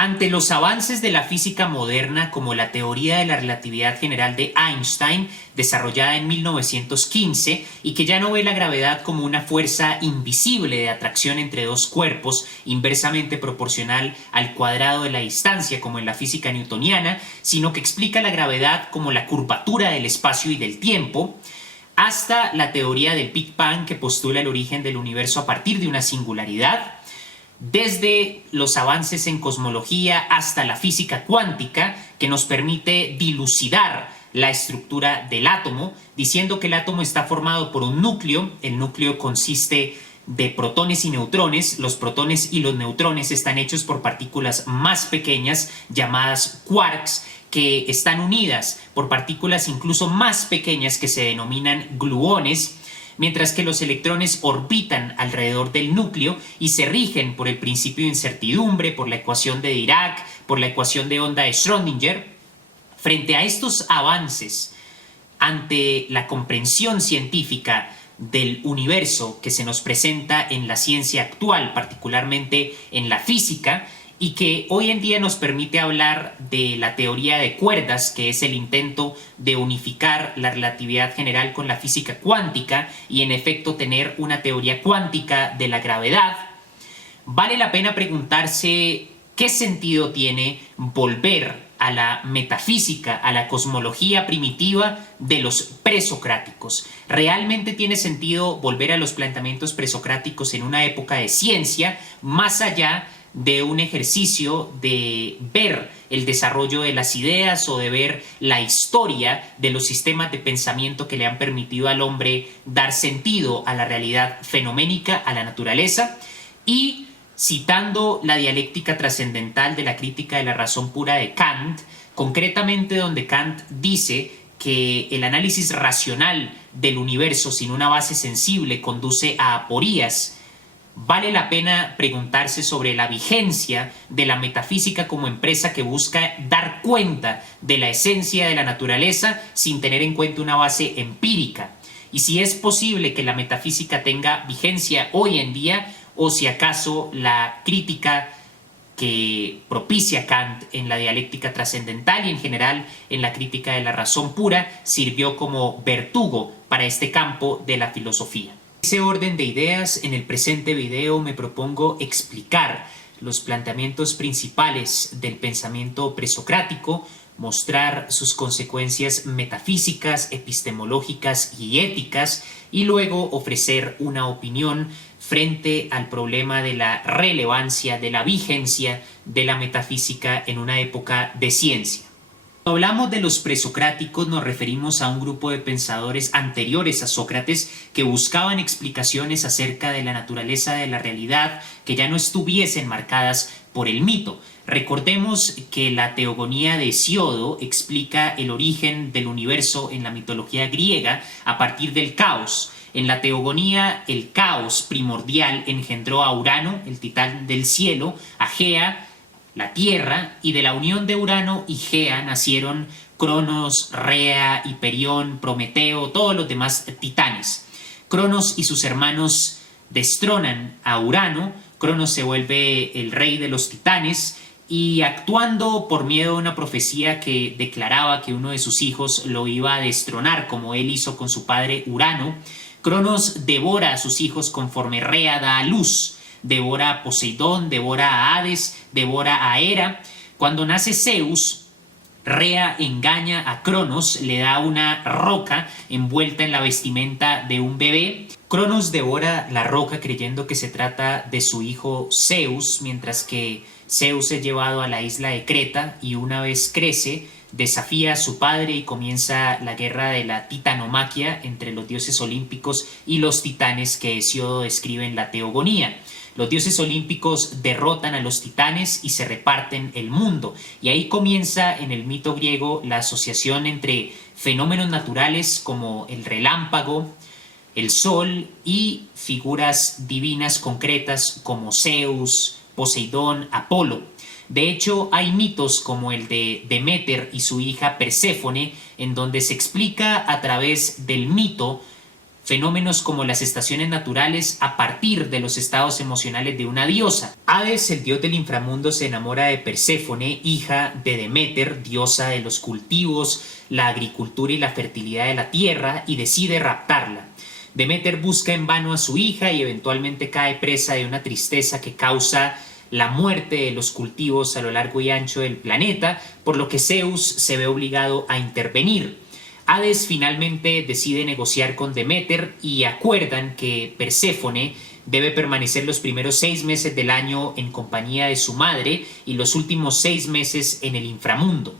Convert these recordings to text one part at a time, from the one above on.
Ante los avances de la física moderna, como la teoría de la relatividad general de Einstein, desarrollada en 1915, y que ya no ve la gravedad como una fuerza invisible de atracción entre dos cuerpos inversamente proporcional al cuadrado de la distancia, como en la física newtoniana, sino que explica la gravedad como la curvatura del espacio y del tiempo, hasta la teoría del Big Bang, que postula el origen del universo a partir de una singularidad, desde los avances en cosmología hasta la física cuántica, que nos permite dilucidar la estructura del átomo, diciendo que el átomo está formado por un núcleo. El núcleo consiste de protones y neutrones. Los protones y los neutrones están hechos por partículas más pequeñas llamadas quarks, que están unidas por partículas incluso más pequeñas que se denominan gluones, mientras que los electrones orbitan alrededor del núcleo y se rigen por el principio de incertidumbre, por la ecuación de Dirac, por la ecuación de onda de Schrödinger. Frente a estos avances, ante la comprensión científica del universo que se nos presenta en la ciencia actual, particularmente en la física, y que hoy en día nos permite hablar de la teoría de cuerdas, que es el intento de unificar la relatividad general con la física cuántica y en efecto tener una teoría cuántica de la gravedad, vale la pena preguntarse qué sentido tiene volver a la metafísica, a la cosmología primitiva de los presocráticos. ¿Realmente tiene sentido volver a los planteamientos presocráticos en una época de ciencia, más allá de un ejercicio de ver el desarrollo de las ideas o de ver la historia de los sistemas de pensamiento que le han permitido al hombre dar sentido a la realidad fenoménica, a la naturaleza? Y citando la dialéctica trascendental de la crítica de la razón pura de Kant, concretamente donde Kant dice que el análisis racional del universo sin una base sensible conduce a aporías, vale la pena preguntarse sobre la vigencia de la metafísica como empresa que busca dar cuenta de la esencia de la naturaleza sin tener en cuenta una base empírica, y si es posible que la metafísica tenga vigencia hoy en día, o si acaso la crítica que propicia Kant en la dialéctica trascendental y en general en la crítica de la razón pura sirvió como verdugo para este campo de la filosofía. En ese orden de ideas, en el presente video me propongo explicar los planteamientos principales del pensamiento presocrático, mostrar sus consecuencias metafísicas, epistemológicas y éticas, y luego ofrecer una opinión frente al problema de la relevancia, de la vigencia de la metafísica en una época de ciencia. Cuando hablamos de los presocráticos nos referimos a un grupo de pensadores anteriores a Sócrates que buscaban explicaciones acerca de la naturaleza de la realidad que ya no estuviesen marcadas por el mito. Recordemos que la teogonía de Hesíodo explica el origen del universo en la mitología griega a partir del caos. En la teogonía, el caos primordial engendró a Urano, el titán del cielo, a Gea, la tierra, y de la unión de Urano y Gea nacieron Cronos, Rea, Hiperión, Prometeo, todos los demás titanes. Cronos y sus hermanos destronan a Urano. Cronos se vuelve el rey de los titanes y, actuando por miedo a una profecía que declaraba que uno de sus hijos lo iba a destronar como él hizo con su padre Urano, Cronos devora a sus hijos conforme Rea da a luz. Devora a Poseidón, devora a Hades, devora a Hera. Cuando nace Zeus, Rea engaña a Cronos, le da una roca envuelta en la vestimenta de un bebé. Cronos devora la roca creyendo que se trata de su hijo Zeus, mientras que Zeus es llevado a la isla de Creta y una vez crece, desafía a su padre y comienza la guerra de la titanomaquia entre los dioses olímpicos y los titanes que Hesíodo describe en la Teogonía. Los dioses olímpicos derrotan a los titanes y se reparten el mundo. Y ahí comienza en el mito griego la asociación entre fenómenos naturales como el relámpago, el sol y figuras divinas concretas como Zeus, Poseidón, Apolo. De hecho, hay mitos como el de Deméter y su hija Perséfone, en donde se explica a través del mito fenómenos como las estaciones naturales a partir de los estados emocionales de una diosa. Hades, el dios del inframundo, se enamora de Perséfone, hija de Deméter, diosa de los cultivos, la agricultura y la fertilidad de la tierra, y decide raptarla. Deméter busca en vano a su hija y eventualmente cae presa de una tristeza que causa la muerte de los cultivos a lo largo y ancho del planeta, por lo que Zeus se ve obligado a intervenir. Hades finalmente decide negociar con Deméter y acuerdan que Perséfone debe permanecer los primeros 6 meses del año en compañía de su madre y los últimos 6 meses en el inframundo.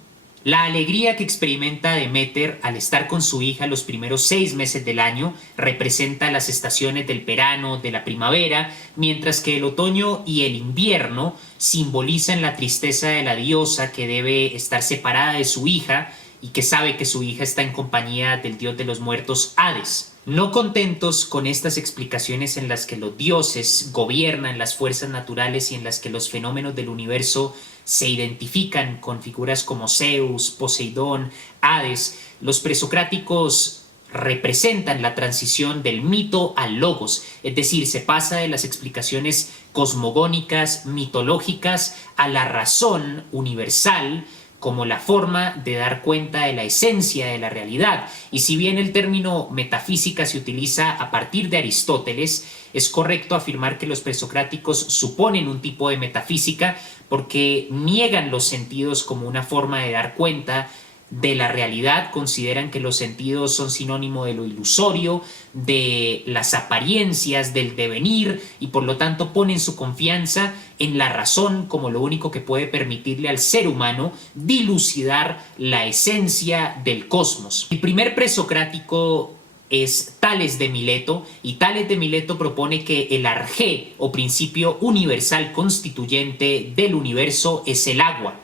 La alegría que experimenta Deméter al estar con su hija los primeros 6 meses del año representa las estaciones del verano, de la primavera, mientras que el otoño y el invierno simbolizan la tristeza de la diosa que debe estar separada de su hija y que sabe que su hija está en compañía del dios de los muertos Hades. No contentos con estas explicaciones en las que los dioses gobiernan las fuerzas naturales y en las que los fenómenos del universo se identifican con figuras como Zeus, Poseidón, Hades, los presocráticos representan la transición del mito al logos, es decir, se pasa de las explicaciones cosmogónicas, mitológicas, a la razón universal, como la forma de dar cuenta de la esencia de la realidad. Y si bien el término metafísica se utiliza a partir de Aristóteles, es correcto afirmar que los presocráticos suponen un tipo de metafísica porque niegan los sentidos como una forma de dar cuenta de la realidad, consideran que los sentidos son sinónimo de lo ilusorio, de las apariencias, del devenir, y por lo tanto ponen su confianza en la razón como lo único que puede permitirle al ser humano dilucidar la esencia del cosmos. El primer presocrático es Tales de Mileto, y Tales de Mileto propone que el arjé, o principio universal constituyente del universo, es el agua.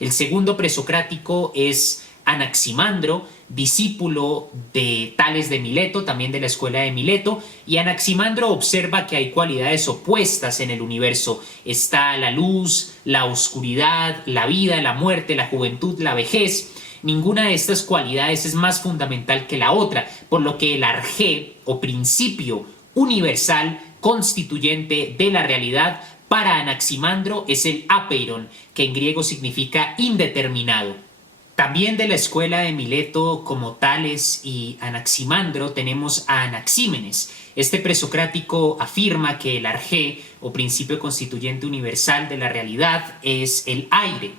El segundo presocrático es Anaximandro, discípulo de Tales de Mileto, también de la escuela de Mileto, y Anaximandro observa que hay cualidades opuestas en el universo. Está la luz, la oscuridad, la vida, la muerte, la juventud, la vejez. Ninguna de estas cualidades es más fundamental que la otra, por lo que el arjé, o principio universal constituyente de la realidad, para Anaximandro es el apeiron, que en griego significa indeterminado. También de la escuela de Mileto, como Tales y Anaximandro, tenemos a Anaxímenes. Este presocrático afirma que el arjé, o principio constituyente universal de la realidad, es el aire.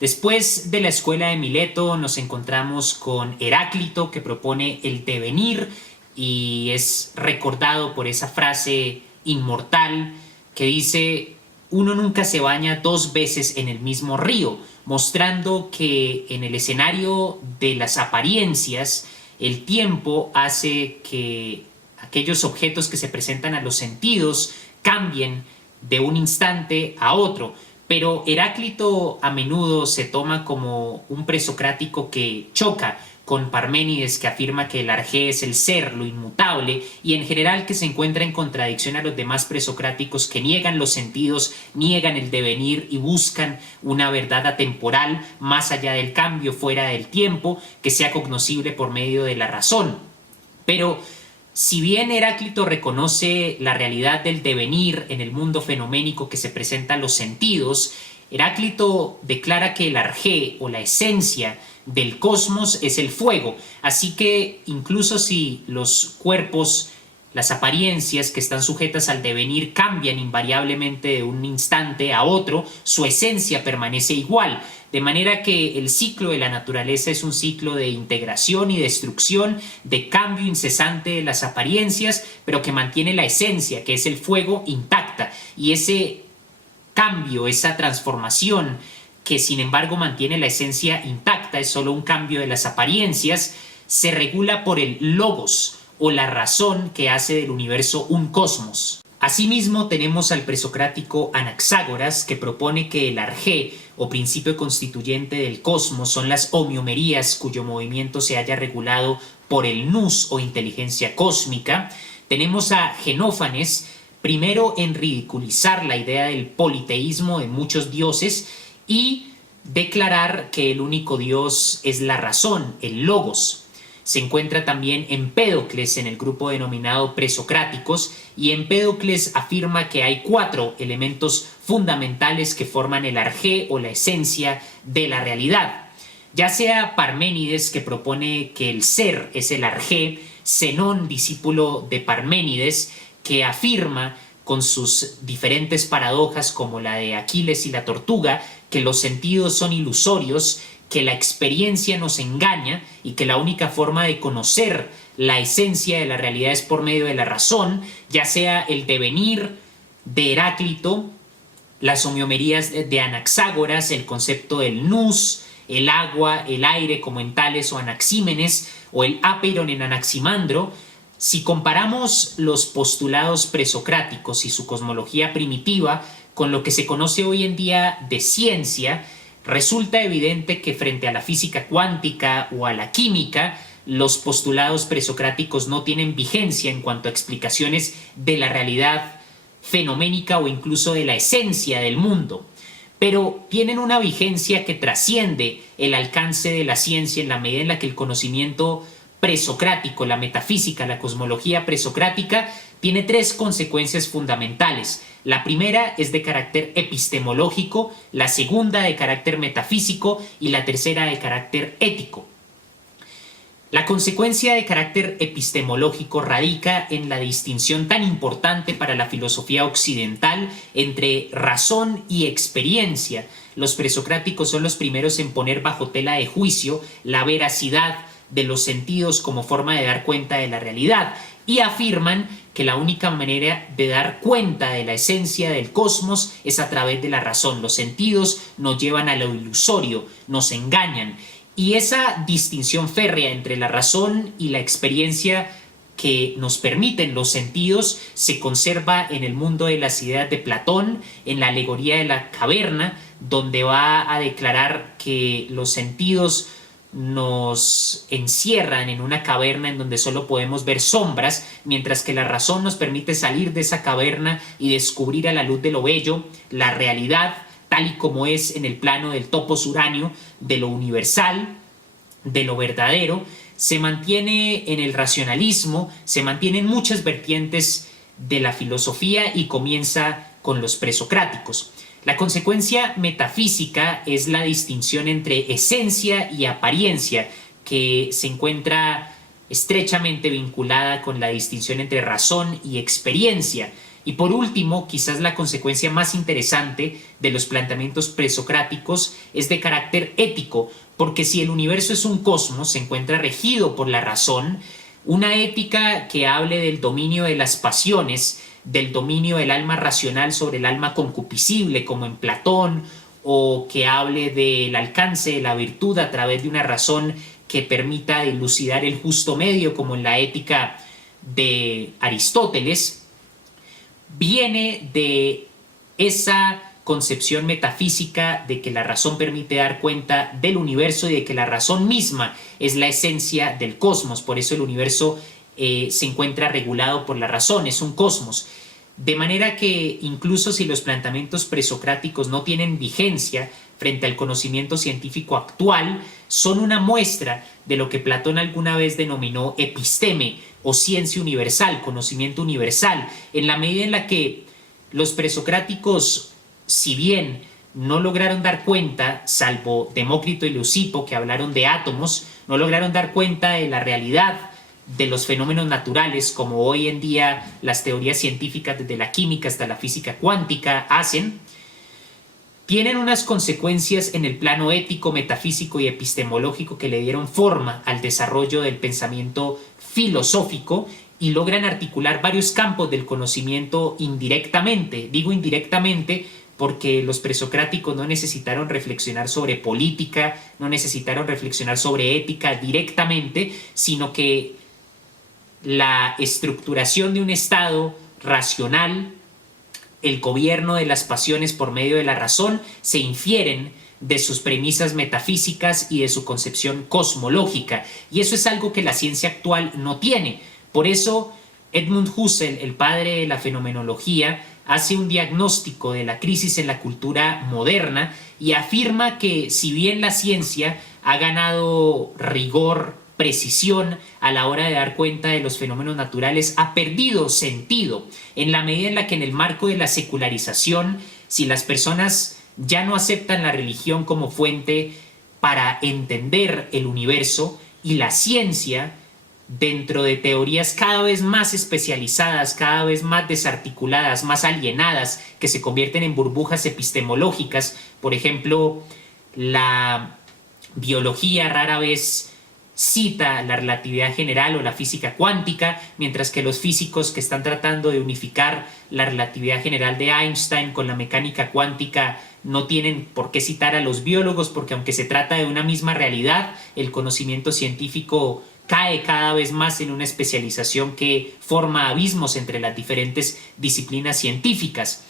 Después de la escuela de Mileto nos encontramos con Heráclito, que propone el devenir y es recordado por esa frase inmortal que dice: uno nunca se baña 2 veces en el mismo río, mostrando que en el escenario de las apariencias el tiempo hace que aquellos objetos que se presentan a los sentidos cambien de un instante a otro. Pero Heráclito a menudo se toma como un presocrático que choca con Parménides, que afirma que el arjé es el ser, lo inmutable, y en general que se encuentra en contradicción a los demás presocráticos que niegan los sentidos, niegan el devenir y buscan una verdad atemporal más allá del cambio, fuera del tiempo, que sea cognoscible por medio de la razón. Pero si bien Heráclito reconoce la realidad del devenir en el mundo fenoménico que se presenta a los sentidos, Heráclito declara que el arjé, o la esencia del cosmos, es el fuego. Así que incluso si los cuerpos, las apariencias que están sujetas al devenir cambian invariablemente de un instante a otro, su esencia permanece igual. De manera que el ciclo de la naturaleza es un ciclo de integración y destrucción, de cambio incesante de las apariencias, pero que mantiene la esencia, que es el fuego, intacta. Y ese cambio, esa transformación, que sin embargo mantiene la esencia intacta, es solo un cambio de las apariencias, se regula por el logos, o la razón que hace del universo un cosmos. Asimismo tenemos al presocrático Anaxágoras, que propone que el arjé, o principio constituyente del cosmos, son las homeomerías cuyo movimiento se haya regulado por el nous, o inteligencia cósmica. Tenemos a Genófanes, primero en ridiculizar la idea del politeísmo de muchos dioses y declarar que el único dios es la razón, el logos. Se encuentra también Empédocles en el grupo denominado presocráticos, y Empédocles afirma que hay 4 elementos fundamentales que forman el arjé o la esencia de la realidad. Ya sea Parménides, que propone que el ser es el arjé, Zenón, discípulo de Parménides, que afirma con sus diferentes paradojas como la de Aquiles y la tortuga, que los sentidos son ilusorios, que la experiencia nos engaña y que la única forma de conocer la esencia de la realidad es por medio de la razón, ya sea el devenir de Heráclito, las homeomerías de Anaxágoras, el concepto del nous, el agua, el aire como en Tales o Anaxímenes, o el apeiron en Anaximandro. Si comparamos los postulados presocráticos y su cosmología primitiva con lo que se conoce hoy en día de ciencia, resulta evidente que frente a la física cuántica o a la química, los postulados presocráticos no tienen vigencia en cuanto a explicaciones de la realidad fenoménica o incluso de la esencia del mundo, pero tienen una vigencia que trasciende el alcance de la ciencia en la medida en la que el conocimiento presocrático, la metafísica, la cosmología presocrática, tiene 3 consecuencias fundamentales. La primera es de carácter epistemológico, la segunda de carácter metafísico y la tercera de carácter ético. La consecuencia de carácter epistemológico radica en la distinción tan importante para la filosofía occidental entre razón y experiencia. Los presocráticos son los primeros en poner bajo tela de juicio la veracidad de los sentidos como forma de dar cuenta de la realidad, y afirman que la única manera de dar cuenta de la esencia del cosmos es a través de la razón. Los sentidos nos llevan a lo ilusorio, nos engañan, y esa distinción férrea entre la razón y la experiencia que nos permiten los sentidos se conserva en el mundo de las ideas de Platón, en la alegoría de la caverna, donde va a declarar que los sentidos nos encierran en una caverna en donde solo podemos ver sombras, mientras que la razón nos permite salir de esa caverna y descubrir a la luz de lo bello la realidad tal y como es en el plano del topos uranio, de lo universal, de lo verdadero. Se mantiene en el racionalismo, se mantienen muchas vertientes de la filosofía y comienza con los presocráticos. La consecuencia metafísica es la distinción entre esencia y apariencia, que se encuentra estrechamente vinculada con la distinción entre razón y experiencia. Y por último, quizás la consecuencia más interesante de los planteamientos presocráticos es de carácter ético, porque si el universo es un cosmos, se encuentra regido por la razón, una ética que hable del dominio de las pasiones, del dominio del alma racional sobre el alma concupiscible, como en Platón, o que hable del alcance de la virtud a través de una razón que permita dilucidar el justo medio, como en la ética de Aristóteles, viene de esa concepción metafísica de que la razón permite dar cuenta del universo y de que la razón misma es la esencia del cosmos. Por eso el universo se encuentra regulado por la razón, es un cosmos. De manera que incluso si los planteamientos presocráticos no tienen vigencia frente al conocimiento científico actual, son una muestra de lo que Platón alguna vez denominó episteme o ciencia universal, conocimiento universal, en la medida en la que los presocráticos, si bien no lograron dar cuenta, salvo Demócrito y Leucipo, que hablaron de átomos, no lograron dar cuenta de la realidad de los fenómenos naturales, como hoy en día las teorías científicas desde la química hasta la física cuántica hacen, tienen unas consecuencias en el plano ético, metafísico y epistemológico que le dieron forma al desarrollo del pensamiento filosófico y logran articular varios campos del conocimiento indirectamente. Digo indirectamente porque los presocráticos no necesitaron reflexionar sobre política, no necesitaron reflexionar sobre ética directamente, sino que la estructuración de un estado racional, el gobierno de las pasiones por medio de la razón, se infieren de sus premisas metafísicas y de su concepción cosmológica. Y eso es algo que la ciencia actual no tiene. Por eso Edmund Husserl, el padre de la fenomenología, hace un diagnóstico de la crisis en la cultura moderna y afirma que si bien la ciencia ha ganado rigor precisión a la hora de dar cuenta de los fenómenos naturales ha perdido sentido en la medida en la que en el marco de la secularización, si las personas ya no aceptan la religión como fuente para entender el universo y la ciencia, dentro de teorías cada vez más especializadas, cada vez más desarticuladas, más alienadas, que se convierten en burbujas epistemológicas. Por ejemplo, la biología rara vez cita la relatividad general o la física cuántica, mientras que los físicos que están tratando de unificar la relatividad general de Einstein con la mecánica cuántica no tienen por qué citar a los biólogos, porque aunque se trata de una misma realidad, el conocimiento científico cae cada vez más en una especialización que forma abismos entre las diferentes disciplinas científicas.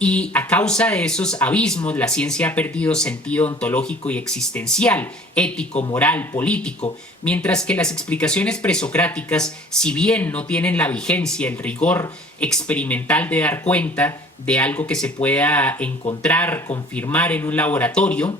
Y a causa de esos abismos, la ciencia ha perdido sentido ontológico y existencial, ético, moral, político, mientras que las explicaciones presocráticas, si bien no tienen la vigencia, el rigor experimental de dar cuenta de algo que se pueda encontrar, confirmar en un laboratorio,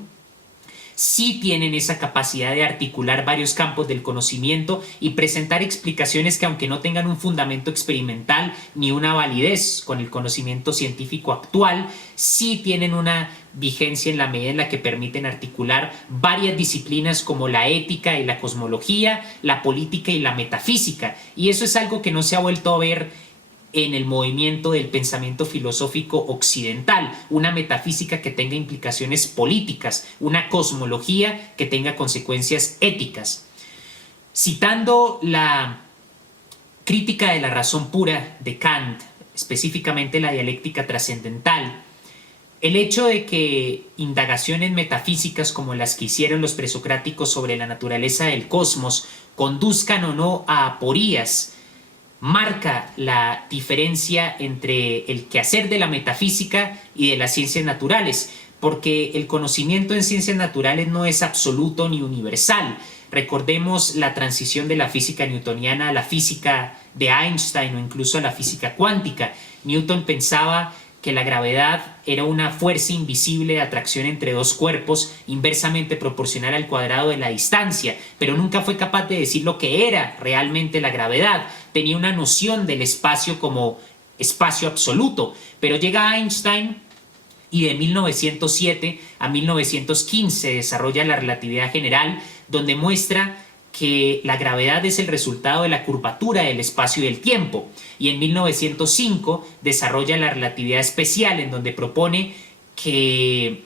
sí tienen esa capacidad de articular varios campos del conocimiento y presentar explicaciones que, aunque no tengan un fundamento experimental ni una validez con el conocimiento científico actual, sí tienen una vigencia en la medida en la que permiten articular varias disciplinas como la ética y la cosmología, la política y la metafísica. Y eso es algo que no se ha vuelto a ver en el movimiento del pensamiento filosófico occidental, una metafísica que tenga implicaciones políticas, una cosmología que tenga consecuencias éticas. Citando la crítica de la razón pura de Kant, específicamente la dialéctica trascendental, el hecho de que indagaciones metafísicas como las que hicieron los presocráticos sobre la naturaleza del cosmos conduzcan o no a aporías marca la diferencia entre el quehacer de la metafísica y de las ciencias naturales, porque el conocimiento en ciencias naturales no es absoluto ni universal. Recordemos la transición de la física newtoniana a la física de Einstein o incluso a la física cuántica. Newton pensaba que la gravedad era una fuerza invisible de atracción entre dos cuerpos inversamente proporcional al cuadrado de la distancia, pero nunca fue capaz de decir lo que era realmente la gravedad. Tenía una noción del espacio como espacio absoluto, pero llega Einstein y de 1907 a 1915 desarrolla la relatividad general, donde muestra que la gravedad es el resultado de la curvatura del espacio y del tiempo, y en 1905 desarrolla la relatividad especial, en donde propone que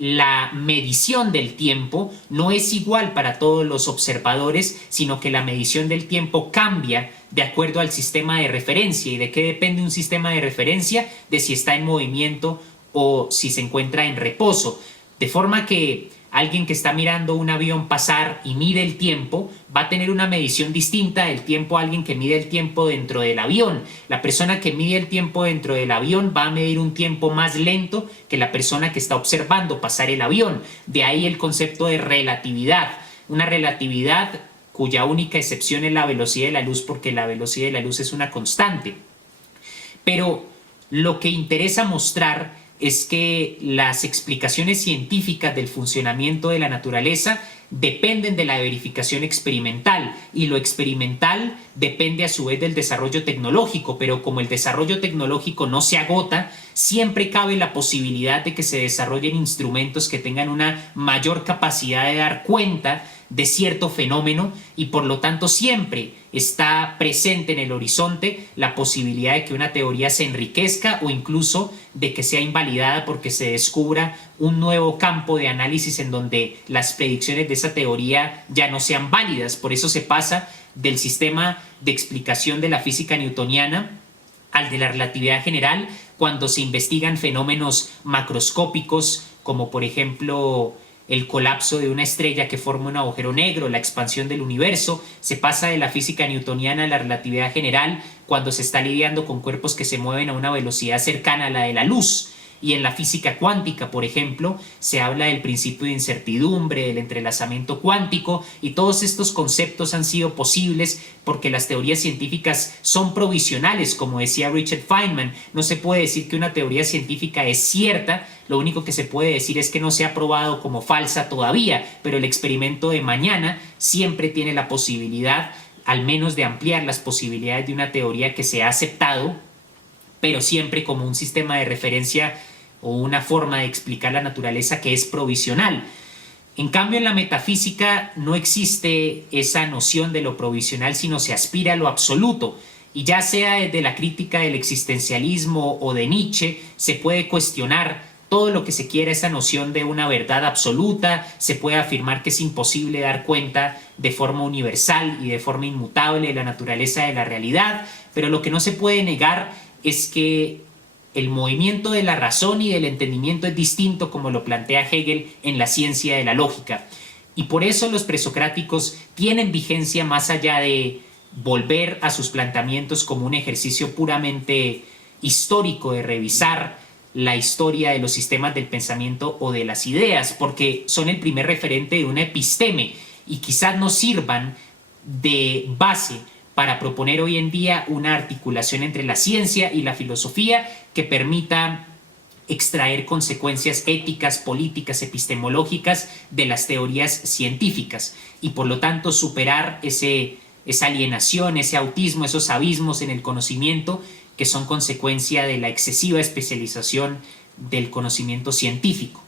la medición del tiempo no es igual para todos los observadores, sino que la medición del tiempo cambia de acuerdo al sistema de referencia. ¿Y de qué depende un sistema de referencia? De si está en movimiento o si se encuentra en reposo. De forma que alguien que está mirando un avión pasar y mide el tiempo va a tener una medición distinta del tiempo a alguien que mide el tiempo dentro del avión. La persona que mide el tiempo dentro del avión va a medir un tiempo más lento que la persona que está observando pasar el avión. De ahí el concepto de relatividad. Una relatividad cuya única excepción es la velocidad de la luz, porque la velocidad de la luz es una constante. Pero lo que interesa mostrar es que las explicaciones científicas del funcionamiento de la naturaleza dependen de la verificación experimental, y lo experimental depende a su vez del desarrollo tecnológico, pero como el desarrollo tecnológico no se agota, siempre cabe la posibilidad de que se desarrollen instrumentos que tengan una mayor capacidad de dar cuenta de cierto fenómeno, y por lo tanto siempre está presente en el horizonte la posibilidad de que una teoría se enriquezca o incluso de que sea invalidada porque se descubra un nuevo campo de análisis en donde las predicciones de esa teoría ya no sean válidas. Por eso se pasa del sistema de explicación de la física newtoniana al de la relatividad general cuando se investigan fenómenos macroscópicos como por ejemplo el colapso de una estrella que forma un agujero negro, la expansión del universo. Se pasa de la física newtoniana a la relatividad general cuando se está lidiando con cuerpos que se mueven a una velocidad cercana a la de la luz. Y en la física cuántica, por ejemplo, se habla del principio de incertidumbre, del entrelazamiento cuántico, y todos estos conceptos han sido posibles porque las teorías científicas son provisionales, como decía Richard Feynman. No se puede decir que una teoría científica es cierta, lo único que se puede decir es que no se ha probado como falsa todavía, pero el experimento de mañana siempre tiene la posibilidad, al menos, de ampliar las posibilidades de una teoría que se ha aceptado, pero siempre como un sistema de referencia o una forma de explicar la naturaleza que es provisional. En cambio, en la metafísica no existe esa noción de lo provisional, sino se aspira a lo absoluto. Y ya sea desde la crítica del existencialismo o de Nietzsche, se puede cuestionar todo lo que se quiera esa noción de una verdad absoluta, se puede afirmar que es imposible dar cuenta de forma universal y de forma inmutable de la naturaleza de la realidad, pero lo que no se puede negar es que el movimiento de la razón y del entendimiento es distinto, como lo plantea Hegel en la ciencia de la lógica. Y por eso los presocráticos tienen vigencia más allá de volver a sus planteamientos como un ejercicio puramente histórico de revisar la historia de los sistemas del pensamiento o de las ideas, porque son el primer referente de una episteme y quizás nos sirvan de base para proponer hoy en día una articulación entre la ciencia y la filosofía que permita extraer consecuencias éticas, políticas, epistemológicas de las teorías científicas y por lo tanto superar esa alienación, ese autismo, esos abismos en el conocimiento que son consecuencia de la excesiva especialización del conocimiento científico.